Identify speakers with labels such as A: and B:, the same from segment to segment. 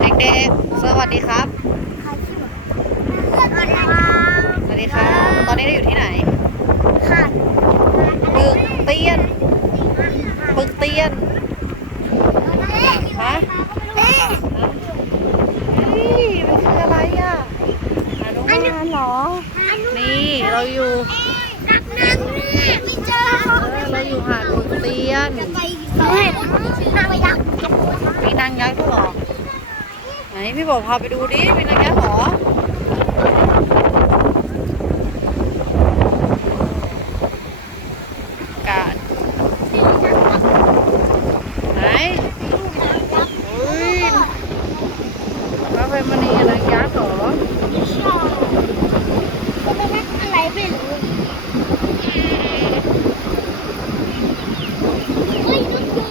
A: เด็กๆสวัสดีครับ
B: สวัสดีครับ
A: สวัสดีครับ ตอนนี้เราอยู่ที่ไหน
B: ค่ะ
A: ปึกเตียนปึกเตียนฮะนี่มันคืออะไรอ่ะอนุบาลเหรอ นี่เราอยู่
B: นักนั่งนี่ไม่เจอ
A: เราอยู่หาดปึกเตียน
B: ไปเห็นนางยักษ์
A: มีนางยักษ์ด้วยเหรอ ไหนพี่บอกพาไปดูดิ มีนางยักษ์เหรอ กาดไหนอุ้ยพระไพมณีนางยักษ์เหรอ
B: จะเป็นนักอะไรไม่รู้เฮ้ยดูสิ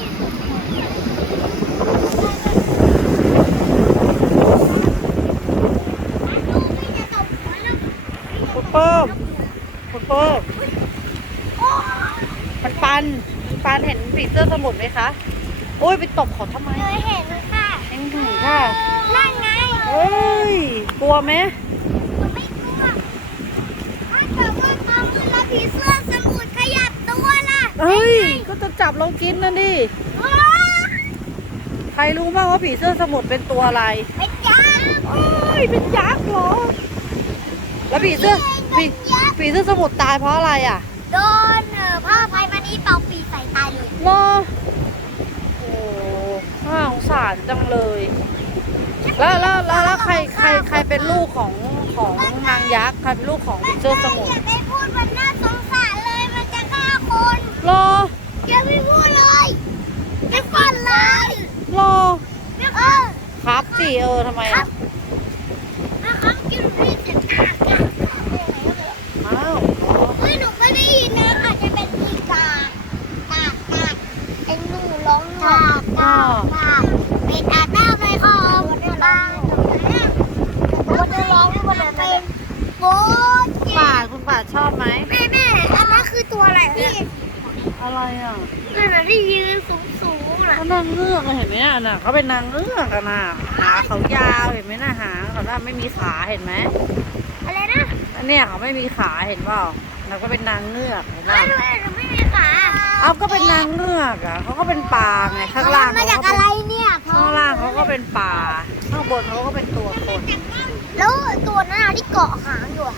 A: คุณเพิ่มคุณเพิ่มปันเห็นผีเสื้อสมุทรไหมคะ โอ้ยไปตบเขาทำไม
B: เคยเห็นค่ะ
A: เอ็งถึงค่ะ
B: นั่นไง
A: เอ้ย กลัวไหม
B: ไม่กลัวถ้าเกิดว่าตอนเวลาผีเสื้อสมุทรขยับตัวล่ะ
A: เฮ้ย ก็จะจับเรากินนะดิ ใครรู้บ้างว่าผีเสื้อสมุทรเป็นตัวอะไร
B: เป็นยักษ์
A: เอ้ย เป็นยักษ์เหรอ แล้วผีเสื้อสมุทรตายเพราะอะไรอ่ะ
B: โดนผ้าไพมณีเป่าปีใส่ตายเลย
A: เหรอโอ้น่าสงสารจังเลย แล้วใครเป็นลูกของนางยักษ์ ใครเป็นลูกของผีเสื้อสมุทร
B: อย่าไปพูดมันน่าสงสารเลยมันจะฆ่าคน
A: เหรอ
B: อย่าไปพูดเลยไม่ฟันเลย
A: เหรอ
B: เออ
A: ครับสิทำไม
B: ครั
A: อ่ะ
B: บนะครับกินพี่เสร็จอ่ะ
A: อ้าว
B: เฮ้ยหนูไม่ได้ยินนะอาจจะเป็นอีกาตากไอ้หนูร้องตากเป็นอาต้าไปคอบ้างวันนี้ร้องวันนั้นเป็นโบ๊ท
A: คุณป่าชอบไหม
B: แม่อันนั้นคือตัวอะไรพี่
A: อะไรอ่ะ
B: นั่นน่ะที่ยืนสูงน่ะ
A: เขานางเงือกอะเห็นไหมน่ะเขาเป็นนางเงือกกันน่ะหางเขายาวเห็นไหมน่ะหางเขาน่ะไม่มีขาเห็นไหม
B: อะไรนะ
A: อันเนี้ยเขาไม่มีขาเห็นเปล่าแล้วก็เป็นนางเงือกเห็น
B: ไม่
A: ป่ะ
B: รู้หนูไม่มีขา
A: เอาก็เป็นนางเงือกอ่ะเขาก็เป็นปลาไงข้างล่าง
B: มา
A: เขา
B: จาก
A: ก็
B: อะ
A: เป็น
B: ไรเนี่ย
A: ข้างล่างเขาก็เป็นปลาข้างบนเขาก็เป็นตัวคน
B: แล้วตัวนั้นอะที่เกาะหางอยู่อะ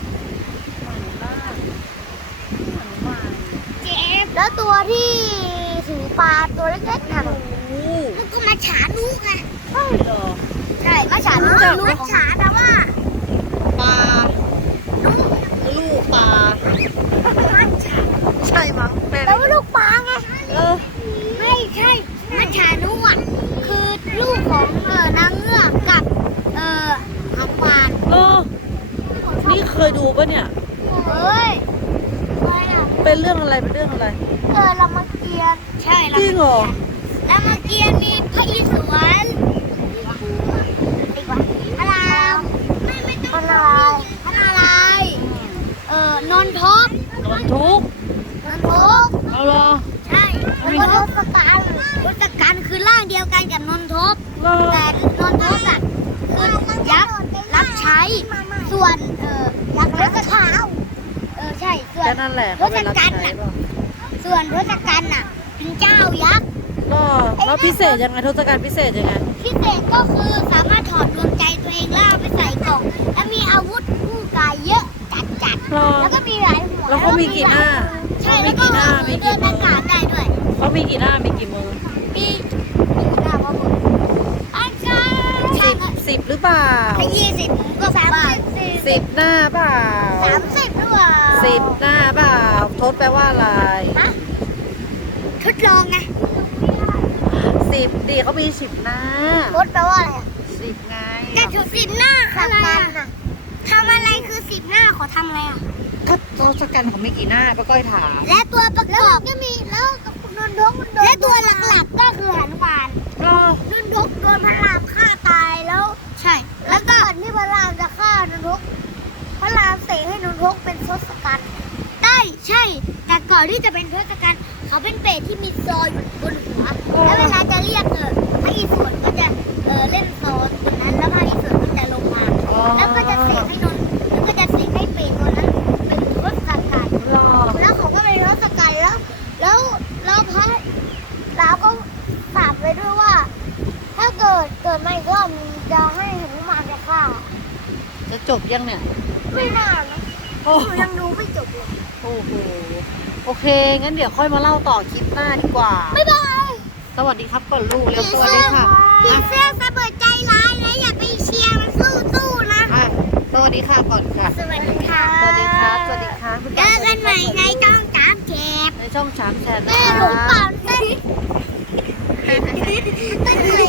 B: เจ็บแล้วตัวที่ถือปลาตัวเล็กๆน่ะ
A: โอ้
B: มันก็มาฉานุไง
A: ใช่เหรอ
B: ใช่มาฉานุ
A: รู้จัก
B: มาฉาแต่ว่า
A: ปลาลูกปลาใช่มั้งแม่
B: แล้วลูกปลาไง
A: เออ
B: ไม่ใช่มาฉานุอ่ะคือลูกของนางเงือกกับหางปลา
A: เออนี่เคยดูปะเนี่ย
B: เฮ้ยอะไรอ่ะ
A: เป็นเรื่องอะไรเป็นเรื่องอะไร
B: รามเกียรติ์ใช่
A: จริงเหรอ
B: รามเกียรติ์มีพระอิศวรดีกว่าพระรามไม่ต้องพระนารายณ์นนทบ
A: โดนทุกข์
B: นนทบ
A: เอาเหรอ
B: ใช่แล้วก็ทศกัณฐ์ทศกัณฐ์คือร่างเดียวกันกับนนทบ
A: เหรอ
B: แต่นนทบอ่ะคือยักษ์รับใช้ ส่วนยักษ์รับเท้าใช่ส่วน
A: แค่นั้นแหละเขาไปรับใช้เปล่า
B: ส่วนทศกัณฐ์น่ะเป็นเจ้ายักษ์
A: ก็แล้วพิเศษยังไงทศกัณฐ์พิเศษยังไง
B: พิเศษก็คือสามารถถอดดวงใจตัวเองแล้วเอาไปใส่กล่อง และมีอาวุธคู่กายเยอะจัด
A: เหรอ
B: แล้วก็มีหลายหัว
A: แล้วเขามีกี่หน้า
B: ใช่
A: เขามี
B: แล้วก็
A: กี่หน้ามี
B: เดิ
A: กี่
B: น
A: มื
B: อา
A: อก
B: าศได้ด้วย
A: เขามีกี่หน้ามีกี่มือ
B: มีกี่หน้าพ่อผมอาจารย์
A: สิบหรือเปล่า
B: ถ้า20ก็30
A: สิบหน้าเปล่า
B: 30หรือเปล่า
A: สิบหน้าเปล่าทศแปลว่าอะไร
B: ฮะทดลองไง
A: สิบดีเขามีสิบหน้า
B: ทดแปลว่าอะไรอ่ะ
A: สิบไง
B: แต่ถือ10หน้าอะไรอ่ะทำอะไรคือ10หน้าขอทำอะไรอ่ะ
A: ก็ทศกัณฐ์เขามีกี่หน้าป้าก้อยถาม
B: และตัวประกอบก็มีแล้วนนทกและตัวหลักๆก็คือหนุมาน
A: รอน
B: นทกโดนพระรามฆ่าตายแล้ว ใช่ แล้วก็ก่อนที่พระรามจะฆ่านนทกพระรามเสกให้นนทกเป็นทศกัณฐ์ได้ใช่ แต่ก่อนที่จะเป็นทศกัณฐ์เขาเป็นเปรตที่มีซออยู่บนหัวแล้วเวลาจะเรียกพระอิศวรก็จะเล่นซอตรงนั้นดมาอีกรอบจะให้หนูมาจะฆ่า
A: จะจบยังเนี่ย
B: ไม่น่านะ
A: โอ้
B: หนูยังดูไม่จบเลย
A: โอ้โหโอเค งั้นเดี๋ยวค่อยมาเล่าต่อคลิปหน้าดีกว่า
B: บ๊ายบาย
A: สวัสดีครับก่อนลูกเร็วสวัสดีค่ะ
B: ผีเสื้อเสมอใจร้ายนะอย่าไปเชียร์มันสู้ๆนะ
A: อ่ะสวัสดีค่ะก่อนค่ะ
B: สวัสดีค่ะ
A: สวัสดีครับสวัสดีครับ
B: เจอกันใหม่ในช่องตามเทป
A: ในช่อง3 แชร์นะ
B: แม่
A: ค
B: หนู
A: รับ
B: เป่าเต้น